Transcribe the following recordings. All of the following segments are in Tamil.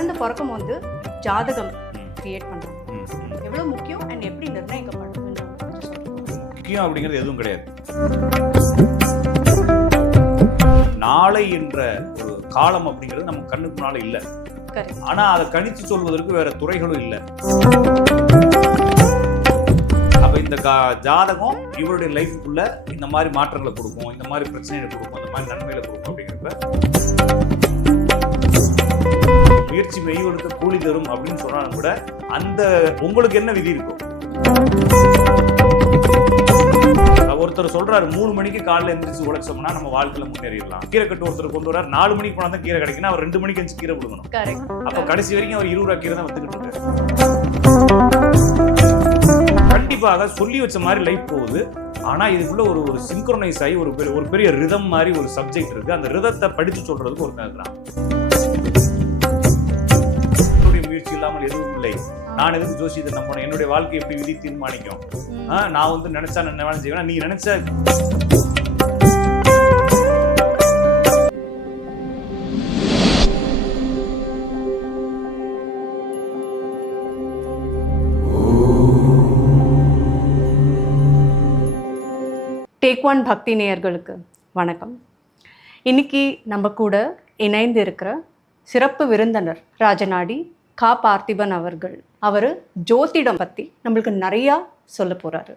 குழந்தை பிறக்கும் போது ஜாதகம் கிரியேட் பண்றாங்க. எவ்வளவு முக்கியம் அண்ட் எப்படி நிர்ணயிக்கப்படுதுன்னு கொஞ்சம் சொல்லுங்க. முக்கியம் அப்படிங்கிறது எதுவும் கிடையாது. நாளை என்ற ஒரு காலம் அப்படிங்கிறது நம்ம கண்ணுக்கு முன்னால இல்லை. ஆனா அதை கணிச்சு சொல்வதற்கு வேற துறைகளும் இல்லை. அப்ப இந்த ஜாதகம் இவருடைய லைஃபுக்குள்ள இந்த மாதிரி மாற்றங்களை கொடுக்கும், இந்த மாதிரி பிரச்சனைகளை கொடுக்கும், இந்த மாதிரி நன்மைகளை கொடுக்கும் அப்படிங்கிறப்ப முயற்சி மெய்வெடுக்க கூலி தரும் அப்படின்னு சொன்னாலும் கூட அந்த உங்களுக்கு என்ன விதி இருக்கும்? ஒருத்தர் சொல்றாரு 3 மணிக்கு காலையில எந்திரிச்சு உழைச்சோம்னா நம்ம வாழ்க்கையில முன்னேறிடலாம். கீரை கட்டு ஒருத்தர் கொண்டு வரார் 4 மணிக்கு போனா தான் கீரை கிடைக்கும், அவர் 2 மணிக்கு எந்திரிச்சு கீரை விடுங்கணும். அப்ப கடைசி வரைக்கும் அவர் 20 ரூபா கீரை தான் வந்துகிட்டு இருக்காரு. கண்டிப்பாக சொல்லி வச்ச மாதிரி லைஃப் போகுது. ஆனா இதுக்குள்ள ஒரு சிங்க்ரோனைஸ் ஆகி ஒரு பெரிய ரிதம் மாதிரி ஒரு சப்ஜெக்ட் இருக்கு. அந்த ரிதத்தை படிச்சு சொல்றதுக்கு ஒரு இருக்கிறான். முயற்சி இல்லாமல் எதுவும் இல்லை. நான் எதுவும் ஜோசியத்தை நம்பணும், என்னுடைய வாழ்க்கை எப்படி விதி தீர்மானிக்கும். நான் வந்து நினைச்சா என்ன வேலை செய்வேன், நீ நினைச்ச டேக் ஒன் பக்தி நேயர்களுக்கு வணக்கம். இன்னைக்கு நம்ம கூட இணைந்து இருக்கிற சிறப்பு விருந்தினர் ராஜநாடி கா பார்த்திபன் அவர்கள். அவர் ஜோதிடம் பற்றி நம்மளுக்கு நிறையா சொல்ல போகிறாரு.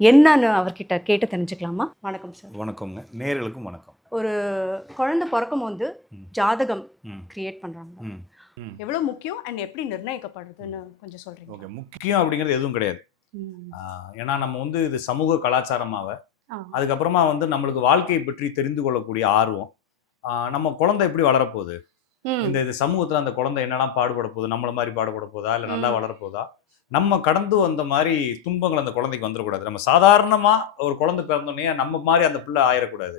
என்னன்னு அவர்கிட்ட கேட்டு தெரிஞ்சுக்கலாமா? வணக்கம் சார். வணக்கங்க, நேயர்களுக்கும் வணக்கம். ஒரு குழந்தை பிறக்கும் போது ஜாதகம் கிரியேட் பண்ணுறாங்க. எவ்வளோ முக்கியம் அண்ட் எப்படி நிர்ணயிக்கப்படுதுன்னு கொஞ்சம் சொல்கிறீங்க? ஓகே, முக்கியம் அப்படிங்கிறது எதுவும் கிடையாது. ஏன்னா நம்ம வந்து இது சமூக கலாச்சாரமாக, அதுக்கப்புறமா வந்து நம்மளுக்கு வாழ்க்கையை பற்றி தெரிந்து கொள்ளக்கூடிய ஆர்வம், நம்ம குழந்தை எப்படி வளரப்போகுது, இந்த சமூகத்துல அந்த குழந்தை என்னெல்லாம் பாடுபட போகுது, நம்மள மாதிரி பாடுபட போதா இல்லை நல்லா வளரப்போதா, நம்ம கடந்து வந்த மாதிரி துன்பங்கள் அந்த குழந்தைக்கு வந்துடக்கூடாது. நம்ம சாதாரணமா ஒரு குழந்தை பிறந்தோடனே நம்ம மாதிரி அந்த பிள்ளை ஆயிடக்கூடாது.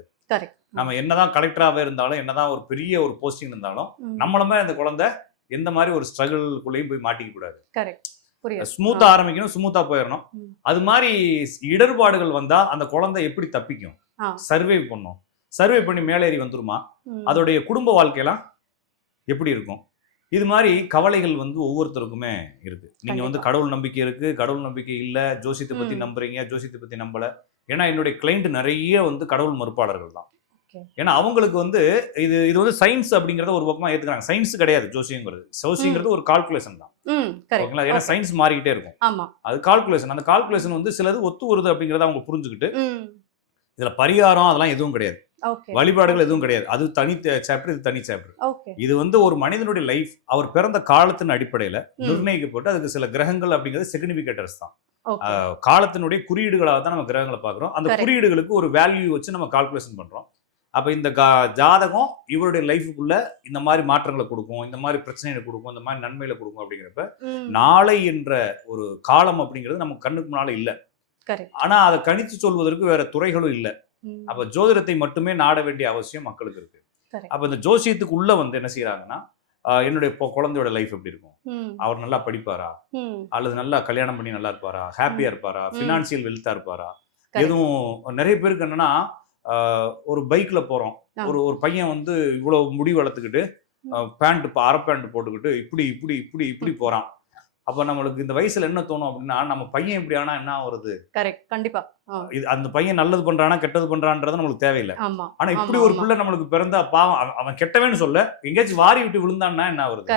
நம்ம என்னதான் கலெக்டராகவே இருந்தாலும், என்னதான் ஒரு பெரிய ஒரு போஸ்டிங் இருந்தாலும், நம்மள மாதிரி அந்த குழந்தை எந்த மாதிரி ஒரு ஸ்ட்ரகிள்குள்ளேயும் போய் மாட்டிக்க கூடாது. ஸ்மூத்தா ஆரம்பிக்கணும், ஸ்மூத்தா போயிடணும். அது மாதிரி இடர்பாடுகள் வந்தா அந்த குழந்தை எப்படி தப்பிக்கும், சர்வே பண்ணும். சர்வே பண்ணி மேலேறி வந்துருமா, அதோடைய குடும்ப வாழ்க்கையெல்லாம் எப்படி இருக்கும்? இது மாதிரி கவலைகள் வந்து ஒவ்வொருத்தருக்குமே இருக்கு. நீங்க வந்து கடவுள் நம்பிக்கை இருக்கு, கடவுள் நம்பிக்கை இல்ல, ஜோசியத்தை பத்தி நம்புறீங்க, ஜோசியத்தை பத்தி நம்பல. ஏன்னா என்னுடைய கிளைண்ட் நிறைய வந்து கடவுள் மறுப்பாளர்கள் தான். ஏன்னா அவங்களுக்கு வந்து இது வந்து சயின்ஸ் அப்படிங்கறத ஒரு பக்கமா ஏத்துக்கிறாங்க. சயின்ஸ் கிடையாது ஜோசியங்கிறது. ஜோசியங்கிறது ஒரு கால்குலேஷன் தான். ஓகேங்களா? ஏன்னா சயின்ஸ் மாறிக்கிட்டே இருக்கும். அது கால்குலேஷன். அந்த கால்குலேஷன் வந்து சிலது ஒத்து வருது அப்படிங்கறத அவங்க புரிஞ்சுக்கிட்டு, இதுல பரிகாரம் அதெல்லாம் எதுவும் கிடையாது, வழிபாடுகள் எதுவும் கிடையாது. அது தனி சாப்டர், இது தனி சாப்டர். இது வந்து ஒரு மனிதனுடைய லைஃப் அவர் பிறந்த காலத்தின் அடிப்படையில நிர்ணயிக்கப்பட்டு அதுக்கு சில கிரகங்கள் அப்படிங்கிறது சிக்னிபிகேட்டர்ஸ் தான். காலத்தினுடைய குறியீடுகளாக தான் நம்ம கிரகங்களை பார்க்குறோம். அந்த குறியீடுகளுக்கு ஒரு வேல்யூ வச்சு நம்ம கால்குலேஷன் பண்றோம். அப்ப இந்த ஜாதகம் இவருடைய லைஃபுக்குள்ள இந்த மாதிரி மாற்றங்களை கொடுக்கும், இந்த மாதிரி பிரச்சனைகளை கொடுக்கும், இந்த மாதிரி நன்மைகளை கொடுக்கும் அப்படிங்கிறப்ப நாளை என்ற ஒரு காலம் அப்படிங்கிறது நம்ம கண்ணுக்கு முன்னால இல்லை. ஆனா அதை கணிச்சு சொல்வதற்கு வேற துறைகளும் இல்லை. அப்ப ஜோதிடத்தை மட்டுமே நாட வேண்டிய அவசியம் மக்களுக்கு இருக்கு. அப்ப இந்த ஜோசியத்துக்கு உள்ள வந்து என்ன செய்யறாங்கன்னா, என்னுடைய குழந்தையோட லைஃப் எப்படி இருக்கும், அவர் நல்லா படிப்பாரா, அல்லது நல்லா கல்யாணம் பண்ணி நல்லா இருப்பாரா, ஹாப்பியா இருப்பாரா, பினான்சியல் வெல்த்தா இருப்பாரா. எதுவும் நிறைய பேருக்கு என்னன்னா, ஒரு பைக்ல போறோம், ஒரு பையன் வந்து இவ்வளவு முடி வளர்த்துக்கிட்டு பேண்ட் அரை பேண்ட் போட்டுக்கிட்டு இப்படி இப்படி இப்படி இப்படி போறான். அப்ப நம்மளுக்கு இந்த வயசுல என்ன தோணும் அப்படின்னா, நம்ம பையன் இப்படி ஆனா என்ன வருது? கண்டிப்பா அந்த பையன் நல்லது பண்றானா கெட்டது பண்றான்றது நம்மளுக்கு தேவையில்லை. ஆனா இப்படி ஒரு பிள்ளை நம்மளுக்கு பிறந்தா பாவம், அவன் கெட்டவேன்னு சொல்ல, எங்கேயாச்சும் வாரி விட்டு விழுந்தான்னா என்ன வருது?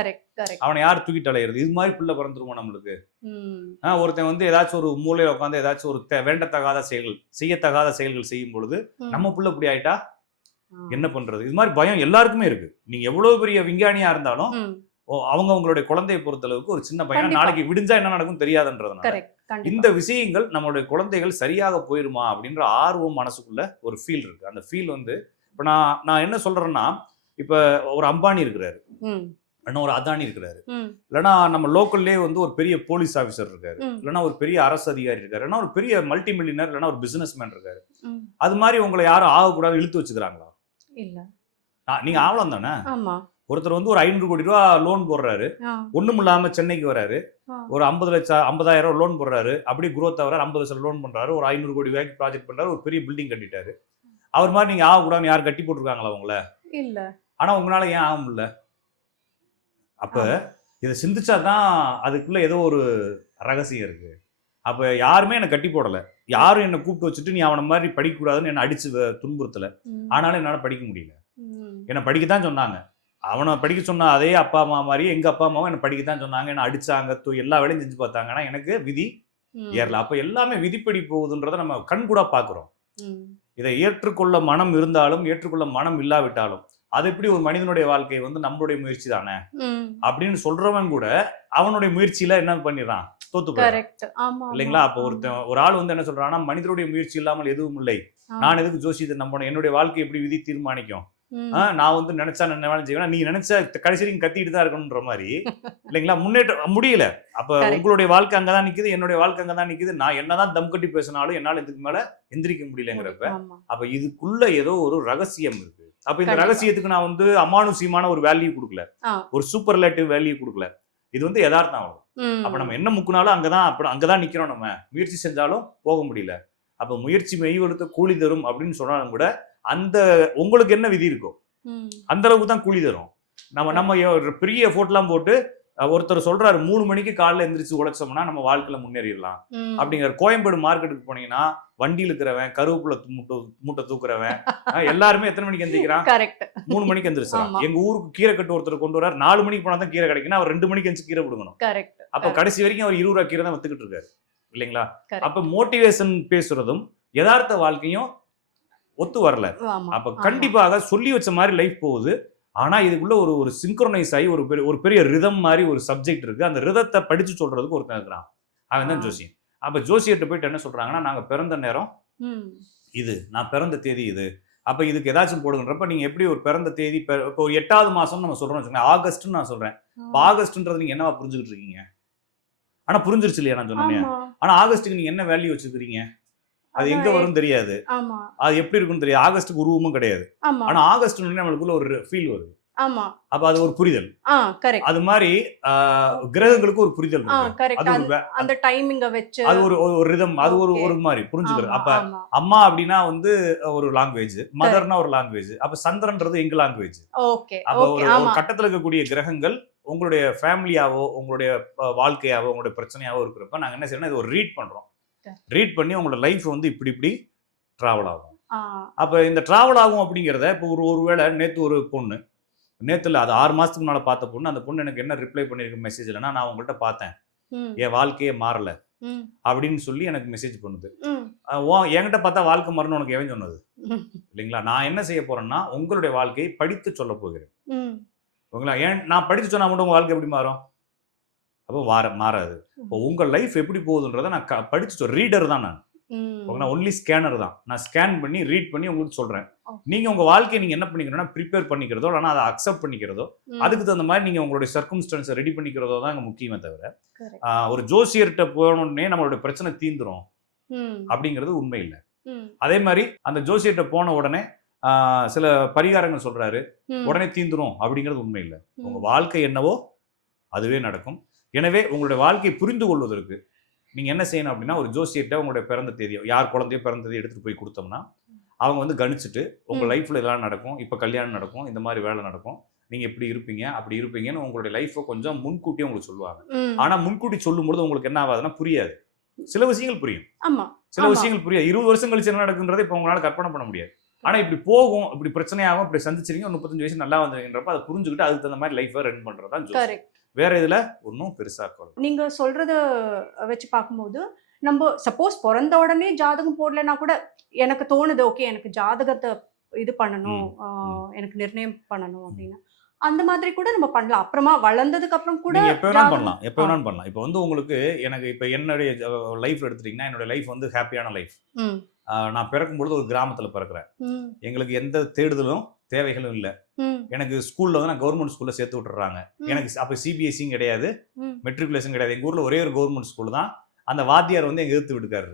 அவனை யார் தூக்கிட்டு அலையிறது? இது மாதிரி பிள்ளை பிறந்துருவோம் நம்மளுக்கு. ஒருத்தன் வந்து ஏதாச்சும் ஒரு மூலையில உட்காந்து ஏதாச்சும் ஒரு வேண்டத்தகாத செயல்கள், செய்யத்தகாத செயல்கள் செய்யும் பொழுது நம்ம பிள்ளை இப்படி ஆயிட்டா என்ன பண்றது? இது மாதிரி பயம் எல்லாருக்குமே இருக்கு. நீங்க எவ்வளவு பெரிய விஞ்ஞானியா இருந்தாலும் அவங்களுடைய குழந்தையை பொறுத்தளவுக்கு ஒரு சின்ன பையன் நாளைக்கு விடிஞ்சா என்ன நடக்கும் தெரியாதுன்றதுனால இந்த விஷயங்கள் நம்மளுடைய குழந்தைகள் சரியாக போயிருமா அப்படின்ற ஆர்வம் மனசுக்குள்ள ஒரு ஃபீல் இருக்கு. அந்த ஃபீல் வந்து இப்ப நான் என்ன சொல்றேன்னா, இப்ப ஒரு அம்பானி இருக்கிறாரு, இல்லைன்னா ஒரு அதானி இருக்கிறாரு, இல்லைன்னா நம்ம லோக்கல்லே வந்து ஒரு பெரிய போலீஸ் ஆஃபீஸர் இருக்காரு, இல்லைன்னா ஒரு பெரிய அரசு அதிகாரி இருக்காரு, இல்லைன்னா ஒரு பெரிய மல்டி மில்லியனர், இல்லைன்னா ஒரு பிசினஸ் மேன் இருக்காரு. அது மாதிரி உங்களை யாரும் ஆகக்கூடாது இழுத்து வச்சுக்கிறாங்களா? நீங்க ஆகலாம் தானே. ஒருத்தர் வந்து ஒரு 500 கோடி ரூபா லோன் போடுறாரு, ஒண்ணும் இல்லாம சென்னைக்கு வராரு, ஒரு 50,000 லோன் போடுறாரு, அப்படியே குரோத் ஆகிறாரு, 50 லட்சம் லோன் பண்றாரு, ஒரு 500 கோடி ரூபாய்க்கு ப்ராஜெக்ட் பண்றாரு, ஒரு பெரிய பில்டிங் கட்டிட்டாரு. அவர் மாதிரி நீங்க ஆகக்கூடாதுன்னு யாரும் கட்டி போட்டுருக்காங்களா உங்களை? இல்ல. ஆனா உங்களால ஏன் ஆக முடியல? அப்ப இதை சிந்திச்சாதான் அதுக்குள்ள ஏதோ ஒரு ரகசியம் இருக்கு. அப்ப யாருமே என்னை கட்டி போடல, யாரும் என்னை கூப்பிட்டு வச்சுட்டு நீ அவனை மாதிரி படிக்கக்கூடாதுன்னு என்னை அடிச்சு துன்புறுத்தல. ஆனாலும் என்னால படிக்க முடியல. என்னை படிக்கத்தான் சொன்னாங்க. அவனை படிக்க சொன்ன அதே அப்பா அம்மா மாதிரி எங்க அப்பா அம்மாவும் என்னை படிக்கத்தான் சொன்னாங்க. என்னை அடிச்சாங்க, எல்லா வேலையும் செஞ்சு பார்த்தாங்க. ஆனா எனக்கு விதி ஏறல. அப்ப எல்லாமே விதிப்படி போகுதுன்றதை நம்ம கண் கூட பாக்குறோம். இதை ஏற்றுக்கொள்ள மனம் இருந்தாலும் ஏற்றுக்கொள்ள மனம் இல்லாவிட்டாலும் அது எப்படி ஒரு மனிதனுடைய வாழ்க்கை வந்து நம்மளுடைய முயற்சி தானே அப்படின்னு சொல்றவன் கூட அவனுடைய முயற்சியில என்ன பண்ணிடுறான், தோத்து போயிடுறான் இல்லைங்களா? அப்போ ஒரு ஆள் வந்து என்ன சொல்றான்னா, மனிதனுடைய முயற்சி இல்லாமல் எதுவும் இல்லை, நான் எதுக்கு ஜோசியத்தை நம்பணும், என்னுடைய வாழ்க்கை எப்படி விதி தீர்மானிக்கும், நான் வந்து நினைச்சா என்ன வேலை செய்வேன், நீ நினைச்ச கடைசி நீங்க கத்திட்டு தான் இருக்கணும்ன்ற மாதிரி இல்லைங்களா? முன்னேற்றம் முடியல. அப்ப உங்களுடைய வாழ்க்கை அங்கதான் நிக்குது, என்னுடைய வாழ்க்கை அங்கதான் நிக்குது. நான் என்னதான் தம் கட்டி பேசினாலும் என்னால இதுக்கு மேல எந்திரிக்க முடியலங்கிறப்ப அப்ப இதுக்குள்ள ஏதோ ஒரு ரகசியம் இருக்கு. அப்ப இந்த ரகசியத்துக்கு நான் வந்து அமானுஷியமான ஒரு வேல்யூ கொடுக்கல, ஒரு சூப்பர்லேட்டிவ் வேல்யூ கொடுக்கல. இது வந்து யதார்த்தம் ஆகும். அப்ப நம்ம என்ன முக்குனாலும் அங்கதான் நிக்கிறோம். நம்ம முயற்சி செஞ்சாலும் போக முடியல. அப்ப முயற்சி மெய்வெடுத்த கூலி தரும் அப்படின்னு சொன்னாலும் கூட அந்த உங்களுக்கு என்ன விதி இருக்கோ அந்த அளவுக்கு தான் கூலி தரும். நம்ம பெரிய எஃபோர்ட்லாம் போட்டு ஒருத்தர் சொல்றாரு 3 மணிக்கு காலைல எந்திரிச்சு உழைச்சோம்னா நம்ம வாழ்க்கையில முன்னேறிடலாம் அப்படிங்கிற. கோயம்பேடு மார்க்கெட்டுக்கு போனீங்கன்னா வண்டியில் இருக்கிறவன், கருவேப்பிலை மூட்டை தூக்குறவன் எல்லாருமே எத்தனை மணிக்கு எந்திரிக்கிறான்? 3 மணிக்கு எந்திரிச்சான். எங்க ஊருக்கு கீரை கட்டு ஒருத்தர் கொண்டு வர்றாரு, 4 மணிக்கு போனா தான் கீரை கிடைக்குன்னா அவர் 2 மணிக்கு எந்திரிச்சு கீரை கொடுக்கணும். அப்ப கடைசி வரைக்கும் அவர் 20 ரூபா கீரை தான் வித்துக்கிட்டு இருக்காரு இல்லைங்களா? அப்ப மோட்டிவேஷன் பேசுறதும் யதார்த்த வாழ்க்கையும் ஒத்து வரல. அப்ப கண்டிப்பாக சொல்லி வச்ச மாதிரி லைஃப் போகுது. ஆனா இதுக்குள்ள ஒரு சிங்க்ரோனைஸ் ஆகி ஒரு பெரிய ரிதம் மாதிரி ஒரு சப்ஜெக்ட் இருக்கு. அந்த ரிதத்தை படிச்சு சொல்றதுக்கு ஒருத்தன் இருக்கிறான், அவன் தான் ஜோசியன். அப்ப ஜோசியர்கிட்ட போயிட்டு என்ன சொல்றாங்கன்னா, நாங்க பிறந்த நேரம் இது, நான் பிறந்த தேதி இது, அப்ப இதுக்கு ஏதாச்சும் போடுங்கன்றப்ப நீங்க எப்படி ஒரு பிறந்த தேதி இப்போ 8வது மாசம் நம்ம சொல்றோம் வச்சுக்கோங்க, ஆகஸ்ட்னு நான் சொல்றேன். ஆகஸ்ட்ன்றது நீங்க என்னவா புரிஞ்சுக்கிட்டு இருக்கீங்க? ஆனா புரிஞ்சிருச்சு இல்லையா நான் சொன்னேன்? ஆனா ஆகஸ்ட்டுக்கு நீங்க என்ன வேல்யூ வச்சுக்கிறீங்க? அது எங்க வரும் தெரியாது, அது எப்படி இருக்குன்னு தெரியாது. ஆகஸ்டுக்கு உருவமும் கிடையாது. ஆனா ஆகஸ்ட் நம்மளுக்குள்ள ஒரு ஃபீல் வருது. அப்ப அது ஒரு புரிதல். அது மாதிரி கிரகங்களுக்கு ஒரு புரிதல் இருக்கு. அந்த டைமிங்க வச்சு அது ஒரு ரிதம், அது ஒரு மாதிரி புரிஞ்சுக்கிறது. அப்ப அம்மா அப்படின்னா வந்து ஒரு லாங்குவேஜ், மதர்னா ஒரு லாங்குவேஜ். அப்ப சந்திரன்றது எங்க லாங்குவேஜ். அப்ப ஒரு கட்டத்துல இருக்கக்கூடிய கிரகங்கள் உங்களுடைய ஃபேமிலியாவோ உங்களுடைய வாழ்க்கையாவோ உங்களுடைய பிரச்சனையாவோ இருக்கிறப்ப நாங்க என்ன செய்யறோம், இது ஒரு ரீட் பண்றோம். ரீட் பண்ணி உங்களோட லைஃப் வந்து இப்படி டிராவல் ஆகும். அப்ப இந்த டிராவல் ஆகும் அப்படிங்கிறத இப்போ ஒருவேளை நேத்து ஒரு பொண்ணு, நேத்துல அது 6 மாசத்துக்கு முன்னால பார்த்த பொண்ணு, அந்த பொண்ணு எனக்கு என்ன ரிப்ளை பண்ணிருக்கு மெசேஜ் இல்லைன்னா, நான் உங்கள்கிட்ட பார்த்தேன், என் வாழ்க்கையே மாறல அப்படின்னு சொல்லி எனக்கு மெசேஜ் பண்ணுது. என்கிட்ட பார்த்தா வாழ்க்கை மாறணும் உனக்கு எவன் சொன்னது இல்லைங்களா? நான் என்ன செய்ய போறேன்னா உங்களுடைய வாழ்க்கையை படித்து சொல்ல போகிறேன். ஓகேங்களா? ஏன் நான் படித்து சொன்னா மட்டும் உங்க வாழ்க்கை எப்படி மாறும்? அப்போ மாறாது. இப்போ உங்க லைஃப் எப்படி போகுதுன்றதை நான் படிச்சு ரீடர் தான் நான். ஓகேங்களா? ஒன்லி ஸ்கேனர் தான். நான் ஸ்கேன் பண்ணி ரீட் பண்ணி உங்களுக்கு சொல்றேன். நீங்க உங்க வாழ்க்கையை நீங்க என்ன பண்ணிக்கிறோம்னா ப்ரிப்பேர் பண்ணிக்கிறதோ இல்லைன்னா அதை அக்செப்ட் பண்ணிக்கிறதோ, அதுக்கு தகுந்த மாதிரி நீங்க உங்களுடைய சர்க்கம்ஸ்டன்ஸை ரெடி பண்ணிக்கிறதோ தான் முக்கியமே தவிர ஒரு ஜோசியர்கிட்ட போனோடனே நம்மளுடைய பிரச்சனை தீந்துரும் அப்படிங்கிறது உண்மை இல்லை. அதே மாதிரி அந்த ஜோசியர்கிட்ட போன உடனே சில பரிகாரங்கள் சொல்றாரு, உடனே தீந்துரும் அப்படிங்கிறது உண்மை இல்லை. உங்க வாழ்க்கை என்னவோ அதுவே நடக்கும். எனவே உங்களுடைய வாழ்க்கையை புரிந்து கொள்வதற்கு நீங்க என்ன செய்யணும் அப்படின்னா, ஒரு ஜோசியர்கிட்ட உங்களுடைய பிறந்த தேதியோ யார் குழந்தையோ பிறந்ததையோ எடுத்துட்டு போய் கொடுத்தோம்னா அவங்க வந்து கணிச்சுட்டு உங்க லைஃப்ல இதெல்லாம் நடக்கும், இப்ப கல்யாணம் நடக்கும், இந்த மாதிரி வேலை நடக்கும், நீங்க இப்படி இருப்பீங்க அப்படி இருப்பீங்கன்னு உங்களுடைய லைஃப்பை கொஞ்சம் முன்கூட்டியே உங்களுக்கு சொல்லுவாங்க. ஆனா முன்கூட்டி சொல்லும்போது உங்களுக்கு என்ன ஆகாதுன்னா புரியாது. சில விஷயங்கள் புரியும், சில விஷயங்கள் புரியாது. 20 வருஷம் கழிச்சு என்ன நடக்குன்றதை இப்ப உங்களால கற்பனை பண்ண முடியாது. ஆனா இப்படி போகும், இப்படி பிரச்சனையாகும், இப்படி சந்திச்சிருக்கீங்க, 35 வயசு நல்லா வந்துருங்கன்றப்ப அதை புரிஞ்சுக்கிட்டு அதுக்கு தகுந்த மாதிரி லைஃபை ரன் பண்றதுதான் ஜோசியம். வேற இதுல ஒன்றும் பெருசா நீங்க சொல்றத வச்சு பார்க்கும்போது நம்ம சப்போஸ் பிறந்த உடனே ஜாதகம் போடலைன்னா கூட எனக்கு தோணுது, ஓகே எனக்கு ஜாதகத்தை இது பண்ணணும், எனக்கு நிர்ணயம் பண்ணணும் அப்படின்னு அந்த மாதிரி கூட நம்ம பண்ணலாம். அப்புறமா வளர்ந்ததுக்கு அப்புறம் கூட எப்ப வேணாலும் பண்ணலாம். இப்போ வந்து உங்களுக்கு எனக்கு இப்போ என்னுடைய லைஃப் எடுத்துட்டீங்கன்னா, என்னோட லைஃப் வந்து ஹாப்பியான லைஃப். நான் பிறக்கும்பொழுது ஒரு கிராமத்துல பிறக்கிறேன். எங்களுக்கு எந்த தேடுதலும் தேவைகளும் இல்லை. எனக்கு ஸ்கூல்ல வந்து நான் கவர்மெண்ட் ஸ்கூல்ல சேர்த்து விட்டுறாங்க. எனக்கு அப்ப சிபிஎஸ்சியும் கிடையாது, மெட்ரிகுலேஷன் கிடையாது. எங்க ஊர்ல ஒரே ஒரு கவர்மெண்ட் ஸ்கூல் தான். அந்த வாத்தியார் வந்து எங்க எதிர்த்து விட்டுக்காரு,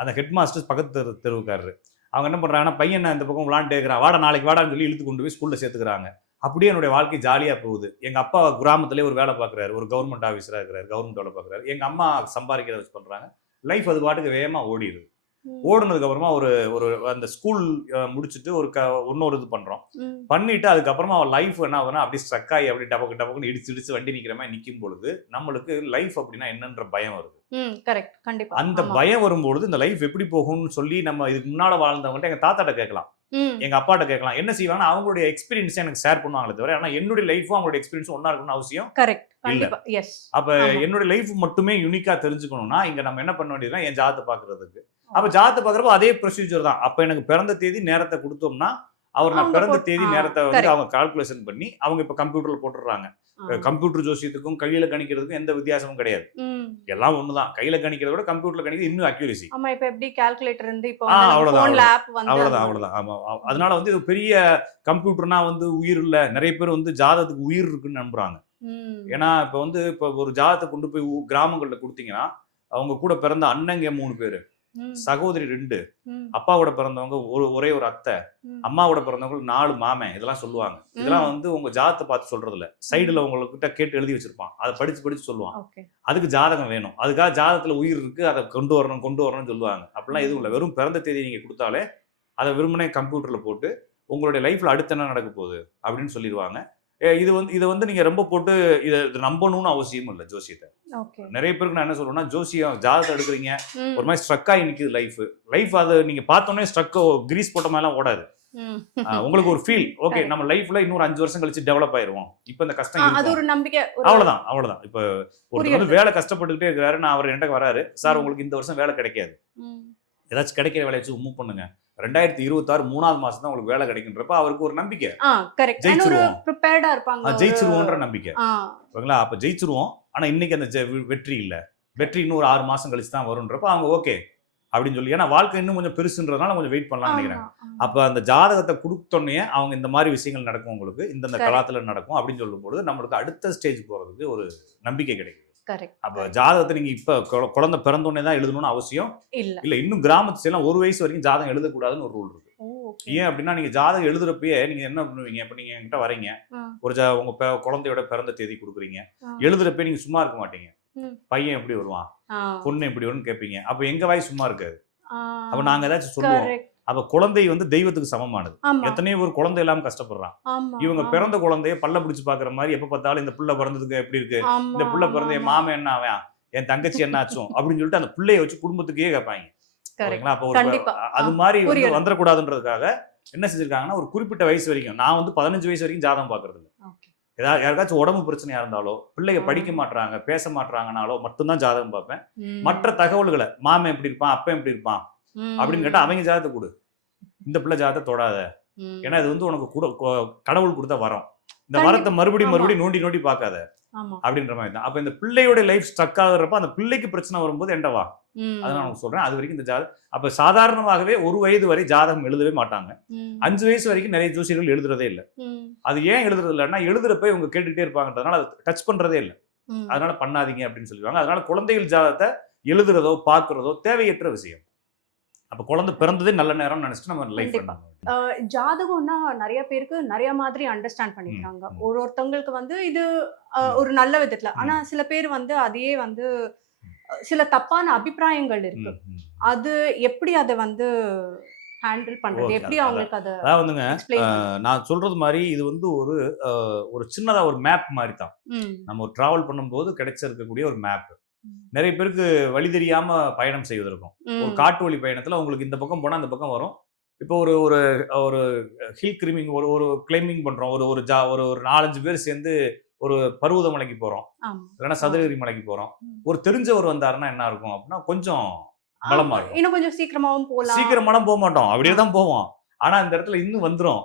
அந்த ஹெட் மாஸ்டர் பக்கத்து தெருவுக்காரரு. அவங்க என்ன பண்றாங்கன்னா, பையன் இந்த பக்கம் விளாண்டே இருக்கிறான், வாடா நாளைக்கு வாடான்னு சொல்லி இழுத்து கொண்டு போய் ஸ்கூல்ல சேர்த்துக்கிறாங்க. அப்படியே என்னுடைய வாழ்க்கை ஜாலியா போகுது. எங்க அப்பா கிராமத்திலே ஒரு வேலை பார்க்குறாரு, ஒரு கவர்மெண்ட் ஆஃபீஸரா இருக்கிறாரு, கவர்மெண்ட் வேலை பார்க்குறாரு. எங்க அம்மா சம்பாதிக்கிறத வச்சு பண்றாங்க. லைஃப் அது பாட்டுக்கு வேகமா ஓடிடுது. ஓடுனதுக்கு அப்புறமா ஒரு ஒரு அந்த ஸ்கூல் முடிச்சுட்டு இன்னொரு இது பண்றோம். பண்ணிட்டு அதுக்கப்புறமா அவன் லைஃப் என்ன ஆகுதுன்னா அப்படியே ஸ்ட்ரக் ஆகி அப்படி டபக்கு டபக்குன்னு இடிச்சு வண்டி நிக்கிற மாதிரி நிற்கும் பொழுது நம்மளுக்கு லைஃப் அப்படின்னா என்னன்ற பயம் வருது. கரெக்ட், கண்டிப்பா. அந்த பயம் வரும்பொழுது இந்த லைஃப் எப்படி போகும்னு சொல்லி நம்ம இதுக்கு முன்னால வாழ்ந்தவங்கள்ட்ட எங்க தாத்தாட்ட கேட்கலாம், எங்க அப்பாட்ட கேட்கலாம். என்ன செய்வாங்கன்னா அவங்களுடைய எக்ஸ்பீரியன்ஸ் எனக்கு ஷேர் பண்ணுவாங்களே தவிர ஆனா என்னுடைய லைஃபும் அவங்களுடைய எக்ஸ்பீரியன்ஸ் ஒன்னா இருக்கணும்னு அவசியம் இல்ல. அப்ப என்னுடைய லைஃப் மட்டுமே யூனிக்கா தெரிஞ்சுக்கணும்னா இங்க நம்ம என்ன பண்ண வேண்டியதுன்னா என் ஜாதத்தை பாக்குறதுக்கு. அப்ப ஜாதத்தை பாக்குறப்போ அதே ப்ரொசீஜர் தான். அப்ப எனக்கு பிறந்த தேதி நேரத்தை கொடுத்தோம்னா அவர் நான் பிறந்த தேதி நேரத்தை வந்து அவங்க கால்குலேஷன் பண்ணி அவங்க இப்ப கம்ப்யூட்டர்ல போட்டுடுறாங்க. கம்ப்யூட்டர் ஜோசியத்துக்கும் கையில கணிக்கிறதுக்கும் எந்த வித்தியாசமும் கிடையாது. எல்லாம் ஒண்ணுதான். கையில கணிக்கிறத விட கம்ப்யூட்டர்ல கணிக்கிறது இன்னும் அக்யூரசி. ஆமா, இப்ப எப்படி கால்குலேட்டர் இருந்து இப்போ அவ்வளவுதான். ஆமா, அதனால வந்து இது பெரிய கம்ப்யூட்டர்னா வந்து உயிர் இல்ல. நிறைய பேர் வந்து ஜாதத்துக்கு உயிர் இருக்குன்னு நம்புறாங்க. ஏன்னா இப்ப ஒரு ஜாதத்தை கொண்டு போய் கிராமங்கள்ல கொடுத்தீங்கன்னா அவங்க கூட பிறந்த அண்ணங்க 3 பேரு, சகோதரி 2, அப்பாவோட பிறந்தவங்க ஒரே ஒரு அத்தை, அம்மாவோட பிறந்தவங்க 4 மாமன், இதெல்லாம் சொல்லுவாங்க. இதெல்லாம் வந்து உங்க ஜாதத்தை பார்த்து சொல்றது இல்ல. சைடுல உங்ககிட்ட கேட்டு எழுதி வச்சிருப்பான். அதை படிச்சு சொல்லுவான். அதுக்கு ஜாதகம் வேணும். அதுக்காக ஜாதகத்துல உயிர் இருக்கு, அதை கொண்டு வரணும்னு சொல்லுவாங்க. அப்படிலாம் எதுவும் இல்லை. வெறும் பிறந்த தேதி நீங்க கொடுத்தாலே அதை வெறுமனே கம்ப்யூட்டர்ல போட்டு உங்களுடைய லைஃப்ல அடுத்து என்ன நடக்க போகுது அப்படின்னு சொல்லிடுவாங்க. இதை வந்து நீங்க ரொம்ப போட்டு இதை நம்பணும்னு அவசியமும் இல்லை ஜோசியத்தை. நிறைய பேருக்கு நான் என்ன சொல்லுவேன்னா, ஜோசியம் ஜாதகத்தை எடுக்கிறீங்க ஒரு மாதிரி ஸ்ட்ரக் ஆகி நிக்குது லைஃப் அது நீங்க பார்த்தோன்னே ஸ்ட்ரக் கிரீஸ் போட்ட மாதிரிலாம் ஓடாது. உங்களுக்கு ஒரு ஃபீல், ஓகே நம்ம லைஃப்ல இன்னொரு 5 வருஷம் கழிச்சு டெவலப் ஆயிருவோம். இப்ப இந்த கஷ்டம் அது ஒரு நம்பிக்கை, அவ்வளவுதான். இப்ப ஒரு வந்து வேலை கஷ்டப்பட்டுக்கிட்டே இருக்கிறாரு, நான் அவர் என்கிட்ட வராரு, சார் உங்களுக்கு இந்த வருஷம் வேலை கிடைக்காது, ஏதாச்சும் கிடைக்கிற வேலையை வச்சு மூவ் பண்ணுங்க, 2026 3வது மாசம் தான் உங்களுக்கு வேலை கிடைக்குன்றப்ப அவருக்கு ஒரு நம்பிக்கை, ஜெயிச்சிருவோன்ற நம்பிக்கை. ஓகேங்களா? அப்ப ஜெயிச்சிருவோம். ஆனா இன்னைக்கு அந்த வெற்றி இல்ல, வெற்றி இன்னும் ஒரு 6 மாசம் கழிச்சு தான் வரும்ன்றப்ப அவங்க ஓகே அப்படின்னு சொல்லி, ஏன்னா வாழ்க்கை இன்னும் கொஞ்சம் பெருசுன்றதுனால கொஞ்சம் வெயிட் பண்ணலாம்னு நினைக்கிறேன். அப்ப அந்த ஜாதகத்தை கொடுத்தோன்னே அவங்க இந்த மாதிரி விஷயங்கள் நடக்கும், உங்களுக்கு இந்த கலாத்துல நடக்கும் அப்படின்னு சொல்லும் பொழுது நம்மளுக்கு அடுத்த ஸ்டேஜ் போறதுக்கு ஒரு நம்பிக்கை கிடைக்கும். அப்ப ஜாதகத்தை நீங்க இப்ப குழந்தை பிறந்தோடனே தான் எழுதணும்னு அவசியம் இல்ல. இன்னும் கிராமத்துல எல்லாம் 1 வயசு வரைக்கும் ஜாதகம் எழுதக்கூடாதுன்னு ஒரு ரூல் இருக்கு. ஏன் அப்படின்னா நீங்க ஜாதகம் எழுதுறப்பயே நீங்க என்ன பண்ணுவீங்க, இப்ப நீங்க என்கிட்ட வரீங்க, ஒரு உங்க குழந்தையோட பிறந்த தேதி கொடுக்குறீங்க, எழுதுறப்ப நீங்க சும்மா இருக்க மாட்டீங்க. பையன் எப்படி வருவான், பொண்ணு எப்படி வரும்னு கேட்பீங்க. அப்ப எங்க வாய் சும்மா இருக்காது. அப்ப நாங்க ஏதாச்சும் சொல்லுவோம். அப்ப குழந்தை வந்து தெய்வத்துக்கு சமமானது. எத்தனையோ ஒரு குழந்தை இல்லாம கஷ்டப்படுறான். இவங்க பிறந்த குழந்தைய பல்ல பிடிச்சு பாக்குற மாதிரி எப்ப பார்த்தாலும் இந்த புள்ள பிறந்ததுக்கு எப்படி இருக்கு, இந்த புள்ள பிறந்த என் மாமன் என்ன ஆவான், என் தங்கச்சி என்ன ஆச்சும் அப்படின்னு சொல்லிட்டு அந்த பிள்ளைய வச்சு குடும்பத்துக்கே கேட்பாங்க. அப்ப அது மாதிரி வந்து வந்துடக்கூடாதுன்றதுக்காக என்ன செஞ்சிருக்காங்கன்னா, ஒரு குறிப்பிட்ட வயசு வரைக்கும், நான் வந்து 15 வயசு வரைக்கும் ஜாதகம் பாக்குறது இல்லை. ஏதாவது யாருக்காச்சும் உடம்பு பிரச்சனையா இருந்தாலோ, பிள்ளைய படிக்க மாட்டாங்க பேச மாட்டாங்கனாலோ மட்டும்தான் ஜாதகம் பார்ப்பேன். மற்ற தகவல்களை மாமன் எப்படி இருப்பான், அப்பன் எப்படி இருப்பான் அப்படின்னு கேட்டா அவங்க ஜாதகத்தை கொடு, இந்த பிள்ளை ஜாதகத்தை தொடாத, ஏன்னா இது வந்து உனக்கு கடவுள் கொடுத்த வரம், இந்த வரத்தை மறுபடியும் நோண்டி பார்க்காத அப்படின்ற மாதிரி தான். அப்ப இந்த பிள்ளையோட லைஃப் ஸ்ட்ரக் ஆகுறப்ப அந்த பிள்ளைக்கு பிரச்சனை வரும்போது என்னவா, அதான் நான் சொல்றேன். அது வரைக்கும் இந்த ஜாதகம் அப்ப சாதாரணமாகவே 1 வயது வரை ஜாதகம் எழுதவே மாட்டாங்க. 5 வயசு வரைக்கும் நிறைய ஜோசியர்கள் எழுதுறதே இல்லை. அது ஏன் எழுதுறது இல்லைன்னா, எழுதுறப்ப இவங்க கேட்டுக்கிட்டே இருப்பாங்கன்றதுனால அதை டச் பண்றதே இல்லை. அதனால பண்ணாதீங்க அப்படின்னு சொல்லுவாங்க. அதனால குழந்தைகள் ஜாதகத்தை எழுதுறதோ பாக்குறதோ தேவையற்ற விஷயம். அப்ப குழந்தை பிறந்ததே நல்ல நேரம் நினைச்சிட்டு நம்ம லைஃப் பண்ணாங்க. ஜாதகம்னா நிறைய பேருக்கு நிறைய மாதிரி அண்டர்ஸ்டாண்ட் பண்ணிக்கிறாங்க. ஒருத்தவங்களுக்கு வந்து இது ஒரு நல்ல விதத்துல, ஆனா சில பேர் வந்து அதையே வந்து சில தப்பான அபிப்பிராயங்கள் இருக்கு. அது எப்படி அதை வந்து ஹேண்டில் பண்றது, எப்படி அவங்களுக்கு அதை வந்துங்க நான் சொல்றது மாதிரி இது வந்து ஒரு சின்னதா ஒரு மேப் மாதிரி தான். நம்ம ஒரு டிராவல் பண்ணும்போது கிடைச்சிருக்கக்கூடிய ஒரு மேப். நிறைய பேருக்கு வழி தெரியாம பயணம் செய்வதற்கும், ஒரு காட்டு வழி பயணத்துல உங்களுக்கு இந்த பக்கம் போனா அந்த பக்கம் வரும். இப்போ ஒரு ஹில் கிளைம்பிங், ஒரு கிளைம்பிங் பண்றோம், ஒரு 4-5 பேர் சேர்ந்து ஒரு பருவத மலைக்கு போறோம், இல்லைன்னா சதுரகிரி மலைக்கு போறோம். ஒரு தெரிஞ்சவர் வந்தாருன்னா என்ன இருக்கும் அப்படின்னா, கொஞ்சம் பலமா இருக்கும், இன்னும் கொஞ்சம் சீக்கிரமாவும் போகலாம். சீக்கிரமாலாம் போக மாட்டோம், அப்படியே தான் போவோம். ஆனா இந்த இடத்துல இன்னும் வந்துரும்,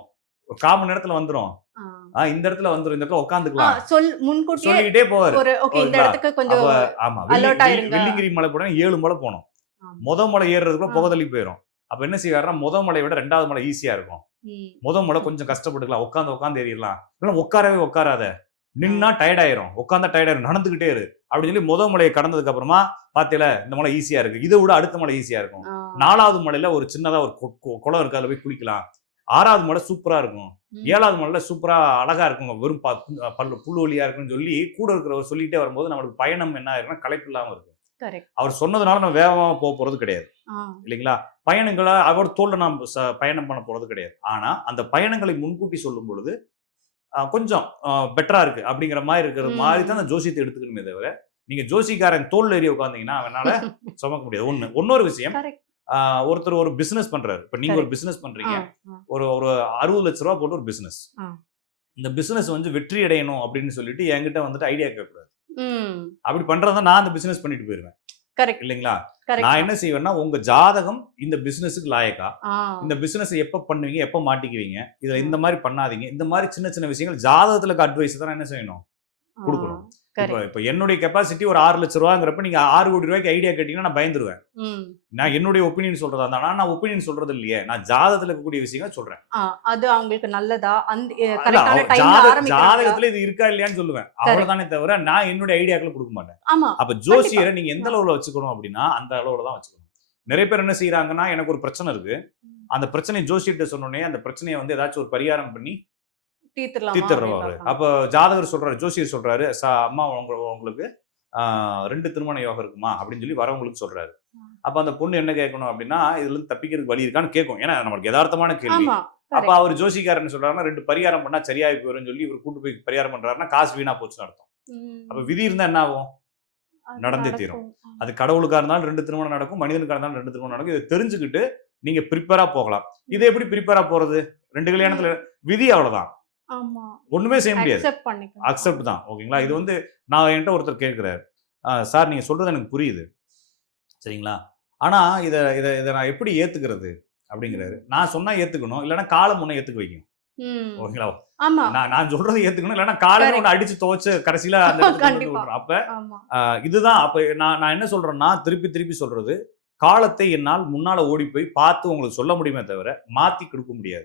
ஒரு 1/4 மணி நேரத்துல வந்துரும், இந்த இடத்துல வந்துரும், இந்த இடத்துல உட்காந்துக்கலாம் சொல்லிட்டே போவாரு. ஆமா, வெள்ளிங்கிரி மலை போனா 7 மலை போனோம். முத மலை ஏறுறதுக்குள்ள புகதள்ளி போயிடும். அப்ப என்ன செய்வாருன்னா, முத மலை விட 2வது மலை ஈஸியா இருக்கும். முத மலை கொஞ்சம் கஷ்டப்பட்டுக்கலாம், உட்காந்து ஏறிடலாம். இல்லைன்னா உட்காராத, நின்னா டயர்ட் ஆயிரும், உட்காந்தா டயர்ட் ஆயிரும், நடந்துகிட்டே இரு அப்படின்னு சொல்லி முத மலையை கடந்ததுக்கு அப்புறமா பாத்தீங்களா இந்த மலை ஈஸியா இருக்கு, இதை விட அடுத்த மலை ஈஸியா இருக்கும். 4வது மலையில ஒரு சின்னதா ஒரு குளம் இருக்கு, அதுல போய் குளிக்கலாம். 6வது மலை சூப்பரா இருக்கும், 7வது மலையில சூப்பரா அழகா இருக்குங்க, வெறும் புல்வெளியா இருக்குன்னு சொல்லி கூட இருக்கிறவர் சொல்லிட்டே வரும்போது நம்மளுக்கு பயணம் என்ன ஆயிருக்குன்னா களைப்பு இல்லாம இருக்கு. கரெக்ட். அவர் சொன்னதுனால நம்ம வேகமா போறது கிடையாது இல்லைங்களா? பயணங்களை அவர் தோல்ல நாம் பயணம் பண்ண போறது கிடையாது. ஆனா அந்த பயணங்களை முன்கூட்டி சொல்லும் பொழுது கொஞ்சம் பெட்டரா இருக்கு அப்படிங்கிற மாதிரி இருக்கிற மாதிரி தான் அந்த ஜோசியத்தை எடுத்துக்கணுமே தவிர, நீங்க ஜோசிக்காரன் தோல்ல ஏறி உட்காந்தீங்கன்னா அவனால சுமக்க முடியாது. இன்னொரு விஷயம், ஒருத்தர் ஒரு பிசினஸ் பண்றாரு. இப்ப நீங்க ஒரு பிசினஸ் பண்றீங்க, ஒரு 60 லட்ச ரூபா போட்டு ஒரு பிசினஸ். இந்த பிசினஸ் வந்து வெற்றி அடையணும் அப்படின்னு சொல்லிட்டு என்கிட்ட வந்துட்டு ஐடியா கேட்கக்கூடாது. அப்படி பண்றதா நான் அந்த பிசினஸ் பண்ணிட்டு போயிருவேன். இல்லைங்களா? நான் என்ன செய்வேன்னா, உங்க ஜாதகம் இந்த பிசினஸுக்கு லாயக்கா, இந்த பிசினஸ் எப்ப பண்ணுவீங்க, எப்ப மாட்டிக்குவீங்க, இதுல இந்த மாதிரி பண்ணாதீங்க, இந்த மாதிரி சின்ன சின்ன விஷயங்கள் ஜாதகத்துல இருக்க அட்வைஸ் தான் என்ன செய்யணும், கொடுக்கணும். இப்ப என்னுடைய கெப்பாசிட்டி ஒரு 6 லட்ச ரூபாங்கிறப்ப நீங்க 6 கோடி ரூபாய்க்கு ஐடியா கேட்டீங்கன்னா நான் பயந்துருவேன். நான் என்னுடைய ஒப்பீனியன் சொல்றதா இருந்தா, நான் ஒப்பீனியன் சொல்றது இல்லையே, நான் ஜாதகத்துல இருக்கக்கூடிய விஷயங்கள் சொல்றேன். அது அவங்களுக்கு நல்லதா, ஜாதகத்துல இது இருக்கா இல்லையான்னு சொல்லுவேன், அவ்வளவுதானே தவிர நான் என்னுடைய ஐடியாக்களை கொடுக்க மாட்டேன். அப்ப ஜோசியரை நீங்க எந்த அளவுல வச்சுக்கணும் அப்படின்னா அந்த அளவுல தான் வச்சுக்கணும். நிறைய பேர் என்ன செய்யறாங்கன்னா, எனக்கு ஒரு பிரச்சனை இருக்கு, அந்த பிரச்சனை ஜோசியிட்ட சொன்னோடனே அந்த பிரச்சனையை வந்து ஏதாச்சும் ஒரு பரிகாரம் பண்ணி தீர்த்துறாரு. அப்ப ஜாதகர் சொல்றாரு, ஜோசியர் சொல்றாரு, அம்மா உங்களுக்கு 2 திருமண யோகம் இருக்குமா அப்படின்னு சொல்லி வரவங்களுக்கு சொல்றாரு. அப்ப அந்த பொண்ணு என்ன கேட்கணும் அப்படின்னா, இதுல இருந்து தப்பிக்கிறதுக்கு வழி இருக்கான்னு கேட்கும். ஏன்னா நமக்கு யதார்த்தமான கேள்வி. அப்ப அவர் ஜோசிக்காரன் சொல்றாருன்னா 2 பரிகாரம் பண்ணா சரியாகி போயிரும் சொல்லி இவர் கூட்டு போய் பரிகாரம் பண்றாருன்னா காசு வீணா போச்சுன்னு அர்த்தம். அப்ப விதி இருந்தா என்ன ஆகும், நடந்தே தீரும். அது கடவுளுக்கா இருந்தாலும் 2 திருமணம் நடக்கும், மனிதனுக்கா இருந்தாலும் 2 திருமணம் நடக்கும். இதை தெரிஞ்சுக்கிட்டு நீங்க ப்ரிப்பேரா போகலாம். இது எப்படி ப்ரிப்பேரா போறது? 2 கல்யாணத்துல விதி அவ்வளவுதான், ஒண்ணுமே செய்ய முடியாது, அக்செப்ட் தான். ஓகேங்களா? இது வந்து நான் என்கிட்ட ஒருத்தர் கேட்கிறாரு, சார் நீங்க சொல்றது எனக்கு புரியுது சரிங்களா, ஆனா இத இத இத நான் எப்படி ஏத்துக்கிறது அப்படிங்கிறாரு. நான் சொன்னா ஏத்துக்கணும், இல்லைன்னா காலம் முன்ன ஏத்துக்க வைக்கும். ஓகேங்களா? நான் சொல்றதை ஏத்துக்கணும், இல்லைன்னா காலையில ஒண்ணு அடிச்சு துவைச்சு கடைசியில அந்த அப்ப இதுதான். அப்ப நான் என்ன சொல்றேன்னா, திருப்பி திருப்பி சொல்றது, காலத்தை என்னால் முன்னால ஓடி போய் பார்த்து உங்களுக்கு சொல்ல முடியுமே தவிர மாத்தி கொடுக்க முடியாது.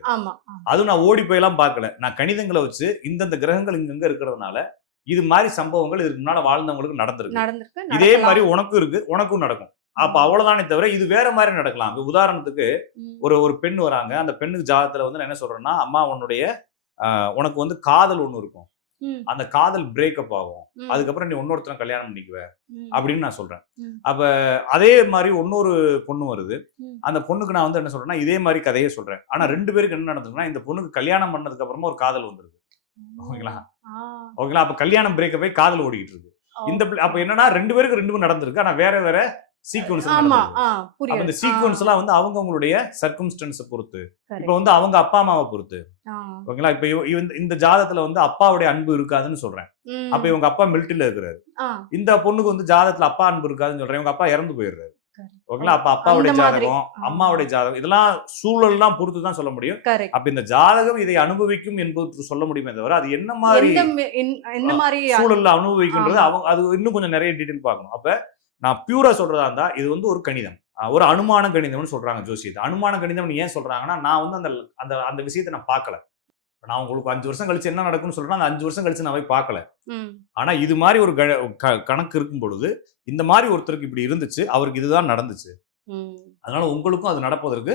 அதுவும் நான் ஓடி போய் எல்லாம் பார்க்கல, நான் கணிதங்களை வச்சு இந்தந்த கிரகங்கள் இங்க இருக்கிறதுனால இது மாதிரி சம்பவங்கள் இதுக்கு முன்னால வாழ்ந்தவங்களுக்கு நடந்திருக்கு, இதே மாதிரி உனக்கும் இருக்கு, உனக்கும் நடக்கும். அப்ப அவ்வளவுதானே தவிர இது வேற மாதிரி நடக்கலாம். உதாரணத்துக்கு ஒரு பெண் வராங்க, அந்த பெண்ணுக்கு ஜாதகத்துல வந்து நான் என்ன சொல்றேன்னா, அம்மா உனக்கு வந்து காதல் ஒண்ணு இருக்கும், அந்த காதல் பிரேக்கப் ஆகும், அதுக்கப்புறம் நீ இன்னொருத்தரை கல்யாணம் பண்ணிக்குவ அப்படின்னு நான் சொல்றேன். அப்ப அதே மாதிரி இன்னொரு பொண்ணு வருது, அந்த பொண்ணுக்கு நான் வந்து என்ன சொல்றேன்னா இதே மாதிரி கதையே சொல்றேன். ஆனா 2 பேருக்கு என்ன நடந்ததுன்னா, இந்த பொண்ணுக்கு கல்யாணம் பண்ணதுக்கு அப்புறமா ஒரு காதல் வந்துருது. ஓகேங்களா? அப்ப கல்யாணம் பிரேக்கப் ஆகி காதல் ஓடிக்கிட்டு இருக்கு. அப்ப என்னன்னா 2 பேருக்கு 2 நடந்திருக்கு, ஆனா வேற வேற சீக்வன்ஸ். இந்த சீக்வன்ஸ் எல்லாம் வந்து அவங்களுடைய சர்க்கம்ஸ்டன்ஸை பொறுத்து, இப்ப வந்து அவங்க அப்பா அம்மாவை பொறுத்து. ஓகேங்களா? இப்ப இந்த ஜாதகத்துல வந்து அப்பாவுடைய அன்பு இருக்காதுன்னு சொல்றேன். அப்ப இவங்க அப்பா மிலிட்டரியில இருக்கிறாரு. இந்த பொண்ணுக்கு வந்து ஜாதகத்துல அப்பா அன்பு இருக்காதுன்னு சொல்றேன், இவங்க அப்பா இறந்து போயிடுறாரு. ஓகேங்களா? அப்ப அப்பாவுடைய ஜாதகம், அம்மாவுடைய ஜாதகம், இதெல்லாம் சூழல் எல்லாம் பொறுத்து தான் சொல்ல முடியும். அப்ப இந்த ஜாதகம் இதை அனுபவிக்கும் என்பது சொல்ல முடியுமே தவிர அது என்ன மாதிரி சூழல்ல அனுபவிக்கின்றது அது இன்னும் கொஞ்சம் நிறைய டீடைல் பார்க்கணும். அப்ப நான் பியூரா சொல்றதா இருந்தா இது வந்து ஒரு கணிதம், ஒரு அனுமான கணிதம்னு சொல்றாங்க ஜோசியத்தை. அனுமான கணிதம் ஏன் சொல்றாங்கன்னா, நான் வந்து அந்த அந்த விஷயத்தை நான் பார்க்கல. நான் உங்களுக்கு 5 வருஷம் கழிச்சு என்ன நடக்கும்னு சொல்றேன், அந்த 5 வருஷம் கழிச்சு நான் போய் பார்க்கல. ஆனா இது மாதிரி ஒரு கணக்கு இருக்கும் பொழுது, இந்த மாதிரி ஒருத்தருக்கு இப்படி இருந்துச்சு, அவருக்கு இதுதான் நடந்துச்சு, அதனால உங்களுக்கும் அது நடப்பதற்கு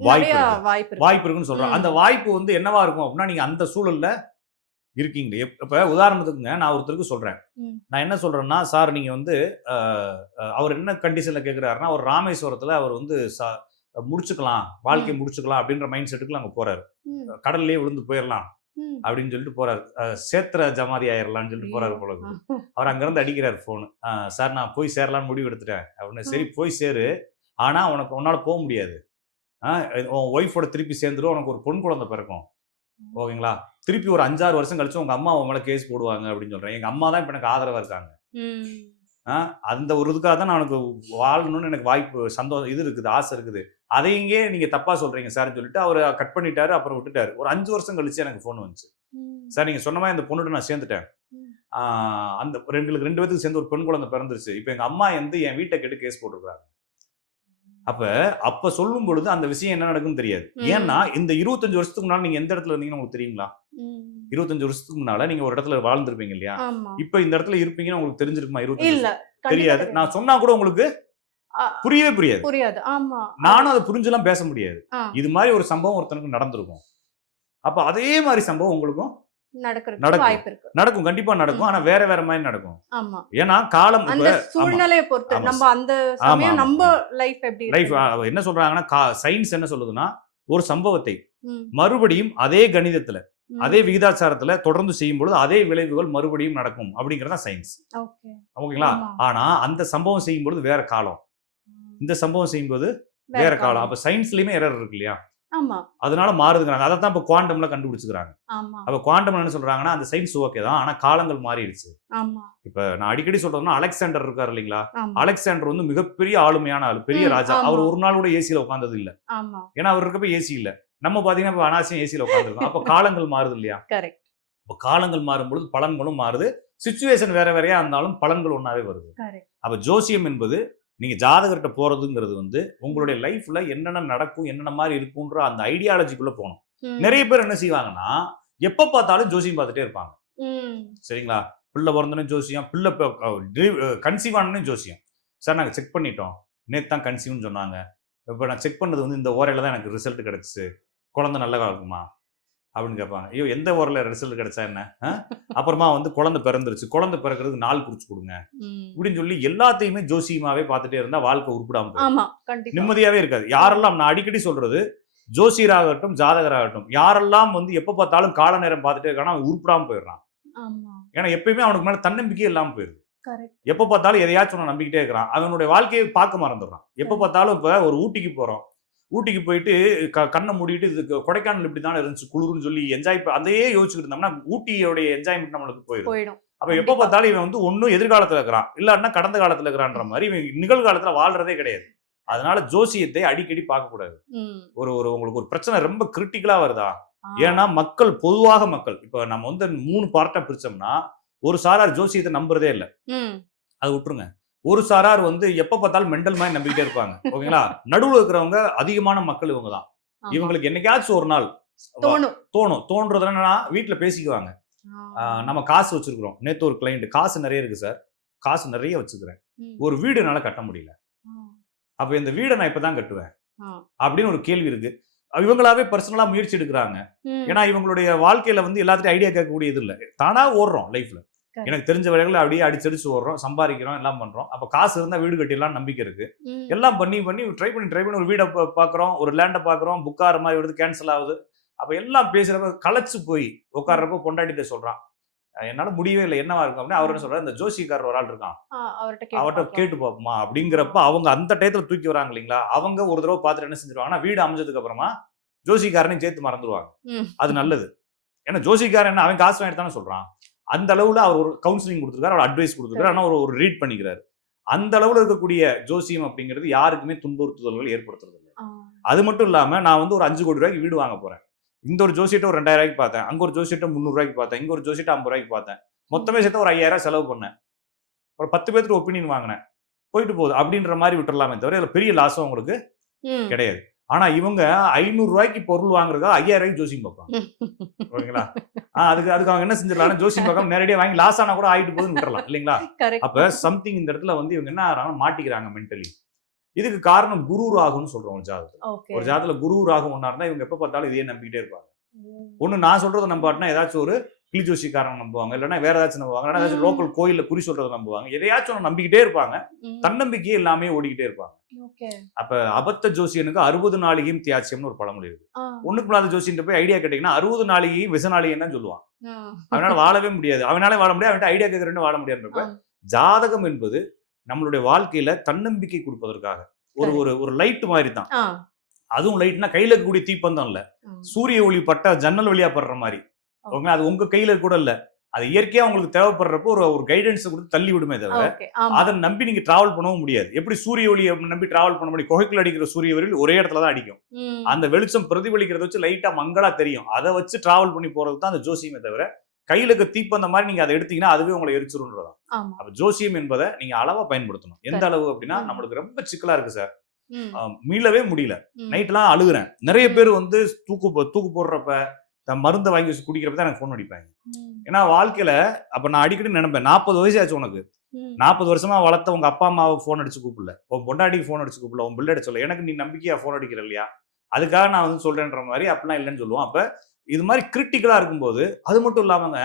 வாய்ப்பு இருக்குன்னு சொல்றேன். அந்த வாய்ப்பு வந்து என்னவா இருக்கும் அப்படின்னா, நீங்க அந்த சூழல்ல இருக்கீங்க. இப்ப உதாரணத்துக்குங்க நான் ஒருத்தருக்கு சொல்றேன், நான் என்ன சொல்றேன்னா, சார் நீங்க வந்து அவர் என்ன கண்டிஷன்ல கேட்கிறாருன்னா, அவர் ராமேஸ்வரத்துல அவர் வந்து முடிச்சுக்கலாம், வாழ்க்கையை முடிச்சுக்கலாம் அப்படின்ற மைண்ட் செட்டுக்குள்ள அங்க போறாரு. கடல்லே விழுந்து போயிடலாம் அப்படின்னு சொல்லிட்டு போறாரு, சேத்திர ஜமாதி ஆயிரலாம்னு சொல்லிட்டு போறாரு போல. அவர் அங்கிருந்து அடிக்கிறாரு போன், சார் நான் போய் சேரலான்னு முடிவு எடுத்துட்டேன் அப்படின்னு. சரி போய் சேரு, ஆனா உன்னால போக முடியாது, உன் ஒய்ஃபோட திருப்பி சேர்ந்துடும், உனக்கு ஒரு பொன் குழந்தை பிறக்கும். ஓகேங்களா? திருப்பி ஒரு 5-6 வருஷம் கழிச்சு உங்க அம்மா உன் மேல கேஸ் போடுவாங்க அப்படின்னு சொல்றேன். எங்க அம்மா தான் இப்ப எனக்கு ஆதரவா இருக்காங்க. அந்த ஒரு இதுக்காக தான் நான் உனக்கு வாழணும்னு எனக்கு வாய்ப்பு, சந்தோஷம் இது இருக்குது, ஆசை இருக்குது. அதையே நீங்க தப்பா சொல்றீங்க சார்ன்னு சொல்லிட்டு அவர் கட் பண்ணிட்டாரு. அப்புறம் விட்டுட்டாரு. ஒரு 5 வருஷம் கழிச்சு எனக்கு போன் வந்துச்சு, சார் நீங்க சொன்ன மாதிரி அந்த பொண்ணுட்டு நான் சேர்ந்துட்டேன், அந்த 2 பேருக்கு சேர்ந்து ஒரு பெண் குழந்தை பிறந்துருச்சு, இப்ப எங்க அம்மா வந்து என் வீட்டை கேட்டு கேஸ் போட்டிருக்காங்க. அப்ப சொல்லும் பொழுது அந்த விஷயம் என்ன நடக்குன்னு தெரியாது. ஏன்னா இந்த 25 வருஷத்துக்கு முன்னால நீங்க எந்த இடத்துல இருந்தீங்கன்னு உங்களுக்கு தெரியுங்களா? 25 வருஷத்துக்கு முன்னால நீங்க ஒரு இடத்துல வாழ்ந்திருப்பீங்க இல்லையா? இப்ப இந்த இடத்துல இருப்பீங்கன்னு உங்களுக்கு தெரிஞ்சிருக்குமா? 25 தெரியாது. நான் சொன்னா கூட உங்களுக்கு புரியவே புரியாது. நானும் அதை புரிஞ்செல்லாம் பேச முடியாது. இது மாதிரி ஒரு சம்பவம் ஒருத்தனுக்கு நடந்திருக்கும். அப்ப அதே மாதிரி சம்பவம் உங்களுக்கும் நடக்கிறதுக்கு வாய்ப்பு இருக்கு. நடக்கும், கண்டிப்பா நடக்கும். ஆனா வேற வேற மாதிரி நடக்கும். ஆமா. ஏன்னா காலம் அந்த சூழ்நிலையை பொறுத்து நம்ம அந்த சமயம் நம்ம லைஃப் எப்படி லைஃப் என்ன சொல்றாங்கன்னா சயின்ஸ் என்ன சொல்லுதுன்னா ஒரு சம்பவத்தை மறுபடியும் அதே கணிதத்துல அதே விகிதாச்சாரத்துல தொடர்ந்து செய்யும் பொழுது அதே விளைவுகள் மறுபடியும் நடக்கும் அப்படிங்கறத சயின்ஸ். ஓகேங்களா? ஆனா அந்த சம்பவம் செய்யும் பொழுது வேற காலம், இந்த சம்பவம் செய்யும்போது வேற காலம். அப்ப சயின்ஸ்லயுமே எரர் இருக்கு இல்லையா? அதனால மாறுதுங்கிறாங்க. அதை தான் இப்ப குவாண்டம்ல கண்டுபிடிச்சுக்கிறாங்க. அப்ப குவாண்டம் என்ன சொல்றாங்கன்னா அந்த சயின்ஸ் ஓகே தான், ஆனா காலங்கள் மாறிடுச்சு. இப்ப நான் அடிக்கடி சொல்றேன்னா அலெக்சாண்டர் இருக்காரு இல்லைங்களா? அலெக்சாண்டர் வந்து மிகப்பெரிய ஆளுமையான ஆளு, பெரிய ராஜா. அவர் ஒரு நாள் கூட ஏசியில உட்கார்ந்தது இல்ல. ஏன்னா அவர் இருக்கப்ப ஏசி இல்ல. நம்ம பாத்தீங்கன்னா இப்ப அனாவசியம் ஏசியில உட்காந்துருக்கோம். அப்ப காலங்கள் மாறுது இல்லையா? அப்ப காலங்கள் மாறும்பொழுது பலன்களும் மாறுது. சிச்சுவேஷன் வேற வேறையா இருந்தாலும் பலன்கள் ஒன்னாவே வருது. அப்ப ஜோசியம் என்பது நீங்க ஜாதகர்கிட்ட போறதுங்கிறது வந்து உங்களுடைய லைஃப்ல என்னென்ன நடக்கும், என்னென்ன மாதிரி இருக்குன்ற அந்த ஐடியாலஜிக்குள்ள போகணும். நிறைய பேர் என்ன செய்வாங்கன்னா எப்ப பார்த்தாலும் ஜோசியம் பார்த்துட்டே இருப்பாங்க. சரிங்களா? பிள்ளை பிறந்தனே ஜோசியம், பிள்ளை கன்சீவ் ஆனே ஜோசியம். சார் நாங்க செக் பண்ணிட்டோம், நேத்து தான் கன்சீவ்னு சொன்னாங்க. இப்ப நான் செக் பண்ணது வந்து இந்த ஓரையில தான் எனக்கு ரிசல்ட் கிடைச்சிச்சு, குழந்தை நல்லதா இருக்குமா அப்படின்னு கேட்பாங்க. ஐயோ எந்த ஓரில் ரிசல்ட் கிடைச்சா என்ன? அப்புறமா வந்து குழந்தை பிறந்துருச்சு, குழந்தை பிறக்கிறதுக்கு நாள் குறிச்சு கொடுங்க இப்படின்னு சொல்லி எல்லாத்தையுமே ஜோசியமாவே பார்த்துட்டே இருந்தா வாழ்க்கை உருப்பிடாம நிம்மதியாவே இருக்காது. யாரெல்லாம் நான் அடிக்கடி சொல்றது, ஜோசியராகட்டும் ஜாதகராகட்டும், யாரெல்லாம் வந்து எப்ப பார்த்தாலும் கால நேரம் பார்த்துட்டே இருக்கானா அவன் உருப்பிடாம போயிடுறான். ஏன்னா எப்பயுமே அவனுக்கு மேல தன்னம்பிக்கையே இல்லாம போயிருது. எப்ப பார்த்தாலும் எதையாச்சும் ஒன்று நம்பிக்கிட்டே இருக்கிறான். அவனுடைய வாழ்க்கையை பார்க்க மறந்துடுறான். எப்ப பார்த்தாலும் இப்ப ஒரு ஊட்டிக்கு போறோம், ஊட்டிக்கு போயிட்டு கண்ணை மூடிட்டு இது கொடைக்கானல் இப்படி தானே இருந்துச்சு குளிர்னு சொல்லி என்ஜாய் அதையே யோசிச்சுட்டு இருந்தோம்னா ஊட்டியோடைய என்ஜாய்மெண்ட் நம்மளுக்கு போயிடும். அப்ப எப்ப பார்த்தாலும் இவன் வந்து ஒன்னும் எதிர்காலத்துல இருக்கிறான், இல்லாட்டினா கடந்த காலத்துல இருக்கிறான்ற மாதிரி இவன் நிகழ்காலத்துல வாழ்றதே கிடையாது. அதனால ஜோசியத்தை அடிக்கடி பார்க்க கூடாது. ஒரு ஒரு உங்களுக்கு ஒரு பிரச்சனை ரொம்ப கிரிட்டிக்கலா வருதா, ஏன்னா மக்கள் பொதுவாக மக்கள் இப்ப நம்ம வந்து 3 பார்ட்டா பிரிச்சோம்னா ஒரு சாரார் ஜோசியத்தை நம்புறதே இல்லை, அது விட்டுருங்க. ஒரு சாரார் வந்து எப்ப பார்த்தாலும் மெண்டல் மாதிரி நம்பிக்கிட்டே இருப்பாங்க. ஓகேங்களா? நடுவுல இருக்கிறவங்க அதிகமான மக்கள் இவங்க தான். இவங்களுக்கு என்னைக்காச்சும் ஒரு நாள் தோன்றது என்னன்னா வீட்டுல பேசிக்குவாங்க. நம்ம காசு வச்சிருக்கிறோம், நேத்து ஒரு கிளைண்ட் காசு நிறைய இருக்கு சார், காசு நிறைய வச்சுக்கிறேன், ஒரு வீடு என்னால கட்ட முடியல, அப்ப இந்த வீடை நான் இப்பதான் கட்டுவேன் அப்படின்னு ஒரு கேள்வி இருக்கு. இவங்களாவே பர்சனலா முயற்சி எடுக்கிறாங்க. ஏன்னா இவங்களுடைய வாழ்க்கையில வந்து எல்லாத்தையும் ஐடியா கேட்கக்கூடியது இல்லை, தானா ஓடுறோம் லைஃப்ல. எனக்கு தெரிஞ்ச வழிகளை அப்படியே அடிச்சடிச்சு ஓடுறோம், சம்பாதிக்கிறோம், எல்லாம் பண்றோம். அப்ப காசு இருந்தா வீடு கட்டிடலாம் நம்பிக்கை இருக்கு. எல்லாம் பண்ணி ட்ரை பண்ணி ஒரு வீடை பாக்குறோம், ஒரு லேண்டை பாக்குறோம், புக்கார மாதிரி எடுத்து கேன்சல் ஆகுது. அப்ப எல்லாம் பேசுறப்ப களைச்சு போய் உட்கார்றப்ப பொண்டாட்டிட்ட சொல்றான், என்னால முடியவே இல்லை, என்னவா இருக்கும் அப்படின்னு. அவர் என்ன சொல்றாரு, இந்த ஜோசிக்காரர் ஒரு ஆள் இருக்கான், அவர்கிட்ட கேட்டு பார்ப்போமா அப்படிங்கிறப்ப அவங்க அந்த டயத்துல தூக்கி வராங்க இல்லைங்களா. அவங்க ஒரு தடவை பார்த்துட்டு என்ன செஞ்சிருவாங்கன்னா வீடு அமைஞ்சதுக்கு அப்புறமா ஜோசிக்காரனையும் சேர்த்து மறந்துடுவாங்க. அது நல்லது. ஏன்னா ஜோசிக்காரன் என்ன அவன் காசு வாங்கிட்டு தானே சொல்றான். அந்த அளவுல அவர் ஒரு கவுன்சிலிங் கொடுத்துருக்காரு, அவர் அட்வைஸ் கொடுத்துருக்காரு, ஆனால் ஒரு ரீட் பண்ணிக்கிறாரு. அந்த அளவுல இருக்கக்கூடிய ஜோசியம் அப்படிங்கிறது யாருக்குமே துன்புறுத்துதல்கள் ஏற்படுத்துறது இல்லை. அது மட்டும் இல்லாம நான் வந்து ஒரு 5 கோடி ரூபாய்க்கு வீடு வாங்க போறேன், இந்த ஒரு ஜோசியத்தை ஒரு 2000 ரூபாய்க்கு பார்த்தேன், அங்க ஒரு ஜோசியத்தை 300 ரூபாய்க்கு பார்த்தேன், இங்க ஒரு ஜோசியத்தை 50 ரூபாய்க்கு பார்த்தேன், மொத்தமே சேர்த்து ஒரு 5000 செலவு பண்ணேன், ஒரு 10 பேருக்கு ஒப்பீனியன் வாங்கினேன், போயிட்டு போகுது அப்படின்ற மாதிரி விட்டுறலாமே தவிர இதுல பெரிய லாஸும் உங்களுக்கு கிடையாது. ஆனா இவங்க 500 ரூபாய்க்கு பொருள் வாங்குறதா 5000 ரூபாய்க்கு ஜோசியம் பார்ப்பாங்க. ஓகேங்களா? அதுக்கு அவங்க என்ன செஞ்சிடலாம், ஜோசியம் பார்க்காம நேரடியா வாங்கி லாஸ் ஆனா கூட ஆயிட்டு போகுதுன்னு விட்டுறலாம் இல்லைங்களா? அப்ப சம்திங் இந்த இடத்துல வந்து இவங்க என்ன ஆகிறாங்க, மாட்டிக்கிறாங்க மென்டலி. இதுக்கு காரணம் குரு ராகுன்னு சொல்றோம் ஒரு ஜாதகத்துல. ஒரு ஜாதகத்துல குரு ராகு ஒன்னா இருந்தா இவங்க எப்ப பார்த்தாலும் இதையே நம்பிக்கிட்டே இருப்பாங்க. ஒண்ணு நான் சொல்றதை நம்பாட்டினா ஏதாச்சும் ஒரு கிளி ஜோசிக்காரன் நம்புவாங்க, இல்லைன்னா வேற ஏதாச்சும் நம்புவாங்க, இல்லைன்னா ஏதாச்சும் லோக்கல் கோயில்ல குறி சொல்றதை நம்புவாங்க, எதையாச்சும் ஒன்று நம்பிக்கிட்டே இருப்பாங்க. தன்னம்பிக்கையே எல்லாமே ஓடிக்கிட்டே இருப்பாங்க. அப்ப அபத்த ஜோசியனுக்கு 60 நாளிகையும் தியாச்சியம்னு ஒரு பழமொழி இருக்கு. ஒண்ணுக்கு இல்லாத ஜோசியன் போய் ஐடியா கேட்டீங்கன்னா 60 நாளிகையும் விச நாளிகையும் தான் சொல்லுவான். அவனால வாழவே முடியாது, அவனால வாழ முடியாது, அவன்கிட்ட ஐடியா கேட்கறேன்னு வாழ முடியாதுன்றப்ப ஜாதகம் என்பது நம்மளுடைய வாழ்க்கையில தன்னம்பிக்கை கொடுப்பதற்காக ஒரு லைட் மாதிரி தான். அதுவும் லைட்னா கையில இருக்கக்கூடிய தீப்பந்தம் இல்ல, சூரிய ஒளி பட்ட ஜன்னல் வழியா படுற மாதிரி. அது உங்க கையில கூட இல்ல, அது இயற்கையா உங்களுக்கு தேவைப்படுறப்போ ஒரு கைடன்ஸ் கொடுத்து தள்ளி விடுமே தவிர அதை நம்பி நீங்க டிராவல் பண்ணவும் முடியாது. எப்படி சூரிய ஒளி நம்பி டிராவல் பண்ண முடியும்? குகைக்குள்ள அடிக்கிற சூரிய ஒளி ஒரே இடத்துல தான் அடிக்கும். அந்த வெளிச்சம் பிரதிபலிக்கிறத வச்சு லைட்டா மங்களா தெரியும், அதை வச்சு டிராவல் பண்ணி போறது தான் அந்த ஜோசியமே தவிர கையில இருக்க தீப்பந்த மாதிரி நீங்க அதை எடுத்தீங்கன்னா அதுவே உங்களை எரிச்சிருன்றதான். அப்ப ஜோசியம் என்பதை நீங்க அளவா பயன்படுத்தணும். எந்த அளவு அப்படின்னா, நம்மளுக்கு ரொம்ப சிக்கலா இருக்கு சார், மீளவே முடியல, நைட் எல்லாம் அழுகுறேன். நிறைய பேர் வந்து தூக்கு போடுறப்ப மருந்தை வாங்கி வச்சு குடிக்கிறப்ப தான் எனக்கு போன் அடிப்பாங்க. ஏன்னா வாழ்க்கையில அப்ப நான் அடிக்கடி நினைப்பேன், 40 வயசு ஆச்சு உனக்கு, 40 வருஷமா வளர்த்த உங்க அப்பா அம்மாவை போன் அடிச்சு கூப்பிடல, உன் பொண்டாட்டிக்கு போன் அடிச்சு கூப்பிடல, உன் பிள்ளை சொல்ல, எனக்கு நீ நம்பிக்கையா போன் அடிக்கிற இல்லையா, அதுக்காக நான் வந்து சொல்றேன்ற மாதிரி அப்படிலாம் இல்லைன்னு சொல்லுவோம். அப்ப இது மாதிரி கிரிட்டிக்கலா இருக்கும்போது அது மட்டும் இல்லாமங்க,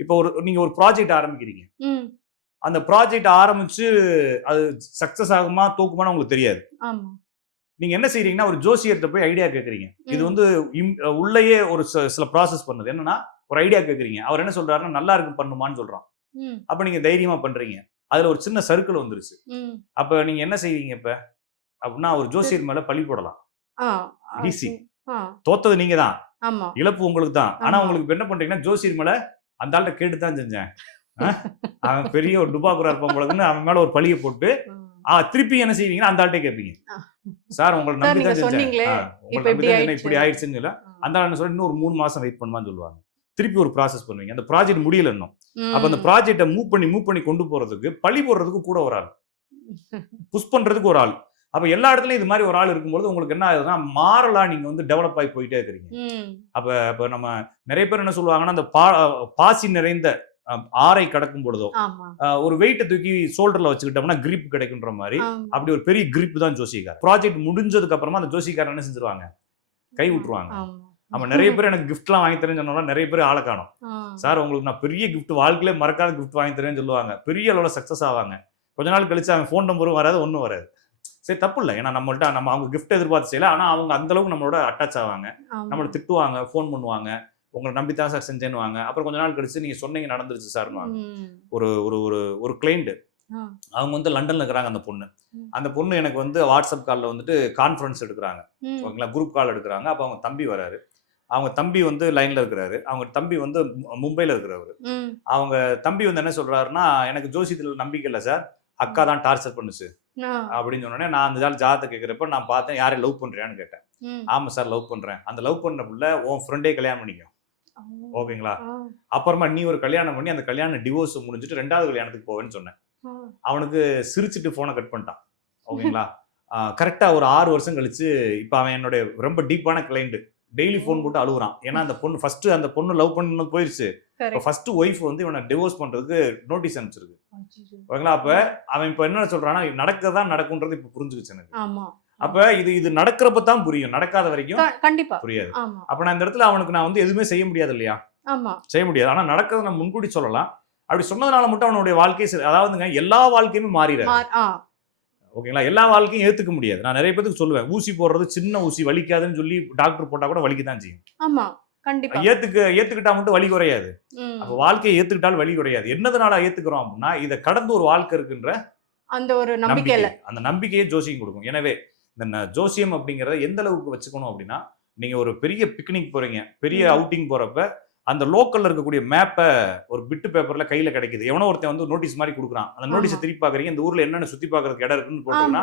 இப்போ நீங்க ஒரு ப்ராஜெக்ட் ஆரம்பிக்கிறீங்க. அந்த ப்ராஜெக்ட் ஆரம்பிச்சு அது சக்சஸ் ஆகுமா தோக்குமான்னு உங்களுக்கு தெரியாது. நீங்க என்ன செய்றீங்கன்னா, ஒரு ஜோசியர்கிட்ட போய் ஐடியா கேட்குறீங்க. இது வந்து உள்ளேயே ஒரு சில ப்ராசஸ் பண்ணுது. என்னன்னா, ஒரு ஐடியா கேட்குறீங்க. அவர் என்ன சொல்றாருன்னா, நல்லா இருக்கு பண்ணுமான்னு சொல்றான். அப்ப நீங்க தைரியமா பண்றீங்க. அதுல ஒரு சின்ன சர்க்கிள் வந்துருச்சு. அப்ப நீங்க என்ன செய்வீங்க இப்ப? அப்படின்னா ஒரு ஜோசியர் மேல பழி போடலாம். ஈஸி. தோத்தது நீங்க தான். இழப்பு உங்களுக்கு தான். ஆனா உங்களுக்கு இப்ப என்ன பண்றீங்கன்னா, ஜோசியர் மேல அந்த ஆள்கிட்ட கேட்டு தான் செஞ்சேன். அவன் பெரிய ஒரு டுபாக்குரா இருப்பான் போலன்னு அவன் மேல ஒரு பழிய போட்டு திருப்பி என்ன செய்வீங்கன்னா அந்த ஆள்கிட்ட கேட்பீங்க. சார் உங்களை நம்பி தான் செஞ்சேன். உங்களை நம்பி தான் இப்படி ஆயிடுச்சுன்னு சொல்ல அந்த ஆள் என்ன சொல்ல இன்னும் ஒரு 3 மாசம் வெயிட் பண்ணுவான்னு சொல்லுவாங்க. திருப்பி ஒரு ப்ராசஸ் பண்ணுவீங்க. அந்த ப்ராஜெக்ட் முடியல இன்னும். அப்ப அந்த ப்ராஜெக்ட்டை மூவ் பண்ணி கொண்டு போறதுக்கு பழி போடுறதுக்கு கூட ஒரு ஆள், புஷ் பண்றதுக்கு ஒரு ஆள். அப்ப எல்லா இடத்துலயும் இது மாதிரி ஒரு ஆள் இருக்கும்போது உங்களுக்கு என்ன ஆகுதுன்னா மாறலா நீங்க வந்து டெவலப் ஆகி போயிட்டே இருக்கிறீங்க. அப்ப நம்ம நிறைய பேர் என்ன சொல்லுவாங்கன்னா அந்த பாசி நிறைந்த ஆரை கடக்கும் பொழுதோ ஒரு வெயிட்டை தூக்கி ஷோல்டர்ல வச்சுக்கிட்டோம்னா கிரிப் கிடைக்குன்ற மாதிரி அப்படி ஒரு பெரிய கிரிப் தான் ஜோசிக்கார். ப்ராஜெக்ட் முடிஞ்சதுக்கு அப்புறமா அந்த ஜோசிக்காரர் என்ன செஞ்சிருவாங்க, கை விட்டுருவாங்க. நம்ம நிறைய பேர் எனக்கு கிஃப்ட்லாம் வாங்கி தரேன்னு சொன்னோம்னா நிறைய பேர் ஆளை காணும். சார் உங்களுக்கு நான் பெரிய கிஃப்ட் வாழ்க்கையிலே மறக்காத கிஃப்ட் வாங்கி தரேன்னு சொல்லுவாங்க. பெரிய அளவுல சக்சஸ் ஆவாங்க. கொஞ்ச நாள் கழிச்சு அவன் ஃபோன் நம்பரும் வராது, ஒன்றும் வராது. சரி, தப்பு இல்லை. ஏன்னா நம்மள்ட்ட நம்ம அவங்க கிஃப்ட் எதிர்பார்த்து செய்யல. ஆனா அவங்க அந்த அளவுக்கு நம்மளோட அட்டாச் ஆவாங்க, நம்மளை திட்டுவாங்க, ஃபோன் பண்ணுவாங்க, உங்களை நம்பித்தான் சார் செஞ்சேன்னு. அப்புறம் கொஞ்ச நாள் கழிச்சு நீங்க சொன்னீங்க நடந்துருச்சு சார்னு. ஒரு ஒரு ஒரு ஒரு கிளைண்ட் அவங்க வந்து லண்டன்ல இருக்கிறாங்க. அந்த பொண்ணு எனக்கு வந்து வாட்ஸ்அப் காலில் வந்துட்டு கான்ஃபரன்ஸ் எடுக்கிறாங்க, ஓகேங்களா, குரூப் கால் எடுக்கிறாங்க. அப்போ அவங்க தம்பி வராரு. அவங்க தம்பி வந்து லைன்ல இருக்கிறாரு. அவங்க தம்பி வந்து மும்பைல இருக்கிறவர். அவங்க தம்பி வந்து என்ன சொல்றாருன்னா, எனக்கு ஜோசியத்துல நம்பிக்கை இல்லை சார், அக்கா தான் டார்ச்சர் பண்ணுச்சு அப்படின்னு சொன்னோடனே நான் அந்த ஜாதகத்தை கேட்கிறப்ப நான் பார்த்தேன், யாரை லவ் பண்றியான்னு கேட்டேன். ஆமா சார் லவ் பண்றேன். அந்த லவ் பண்ண புள்ள உன் ஃப்ரெண்டே கல்யாணம் பண்ணிக்கும், ஓகேங்களா. அப்புறமா நீ ஒரு கல்யாணம் பண்ணி அந்த கல்யாணம் டிவோர்ஸ் முடிஞ்சிட்டு 2வது கல்யாணத்துக்கு போவேன்னு சொன்னேன். அவனுக்கு சிரிச்சுட்டு போனை கட் பண்ணிட்டான், ஓகேங்களா. கரெக்டா ஒரு 6 வருஷம் கழிச்சு இப்ப அவன் என்னுடைய ரொம்ப டீப்பான கிளைண்ட். டெய்லி போன் போட்டு அழுகுறான். ஏன்னா அந்த பொண்ணு ஃபர்ஸ்ட் அந்த பொண்ணு லவ் பண்ணது போயிருச்சு. ஃபர்ஸ்ட் ஒய்ஃப் வந்து இவனை டிவோர்ஸ் பண்றதுக்கு நோட்டீஸ் அனுப்பிச்சிருக்கு, ஓகேங்களா. அப்ப அவன் இப்ப என்ன சொல்றான்னா நடக்கதான் நடக்கும்ன்றது இப்ப புரிஞ்சுக்கிச்சு எனக்கு. அப்ப இது நடக்கிறப்ப தான் புரியும், நடக்காத வரைக்கும் கண்டிப்பா புரியாது. அப்ப நான் இந்த இடத்துல அவனுக்கு நான் வந்து எதுவுமே செய்ய முடியாது இல்லையா, செய்ய முடியாது. ஆனா நடக்கிறத நான் முன்கூட்டி சொல்லலாம். அப்படி சொன்னதுனால மட்டும் அவனுடைய வாழ்க்கை, அதாவதுங்க எல்லா வாழ்க்கையுமே மாறிடாது, ஓகேங்களா. எல்லா வாழ்க்கையும் ஏத்துக்க முடியாது. நான் நிறைய பேருக்கு சொல்லுவேன், ஊசி போடுறது சின்ன ஊசி வலிக்காதுன்னு சொல்லி டாக்டர் போட்டா கூட வலிக்கதான் செய்யும். ஆமா, கண்டிப்பா. ஏத்துக்கிட்டா மட்டும் வலி குறையாது. அப்ப வாழ்க்கையை ஏத்துக்கிட்டாலும் வலி குறையாது. என்னதுனால ஏத்துக்கிறோம் அப்படின்னா இதை கடந்து ஒரு வாழ்க்கை இருக்குன்ற அந்த ஒரு நம்பிக்கையில, அந்த நம்பிக்கையை ஜோசியம் கொடுக்கும். எனவே இந்த ஜோசியம் அப்படிங்கறத எந்த அளவுக்கு வச்சுக்கணும் அப்படின்னா, நீங்க ஒரு பெரிய பிக்னிக் போறீங்க, பெரிய அவுட்டிங் போறப்ப அந்த லோக்கல்ல இருக்கக்கூடிய மேப்பை ஒரு பிட்டு பேப்பர்ல கையில கிடைக்குது. எவனோ ஒருத்தன் வந்து நோட்டீஸ் மாதிரி கொடுக்குறான். அந்த நோட்டீஸை திருப்பி பாக்குறீங்க, இந்த ஊர்ல என்னென்ன சுத்தி பாக்குறதுக்கு இடம் இருக்குன்னு போட்டோம்னா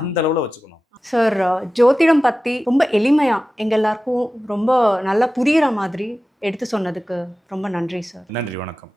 அந்த அளவுல வச்சுக்கணும். சார், ஜோதிடம் பத்தி ரொம்ப எளிமையா எங்க எல்லாருக்கும் ரொம்ப நல்லா புரியுற மாதிரி எடுத்து சொன்னதுக்கு ரொம்ப நன்றி சார். நன்றி, வணக்கம்.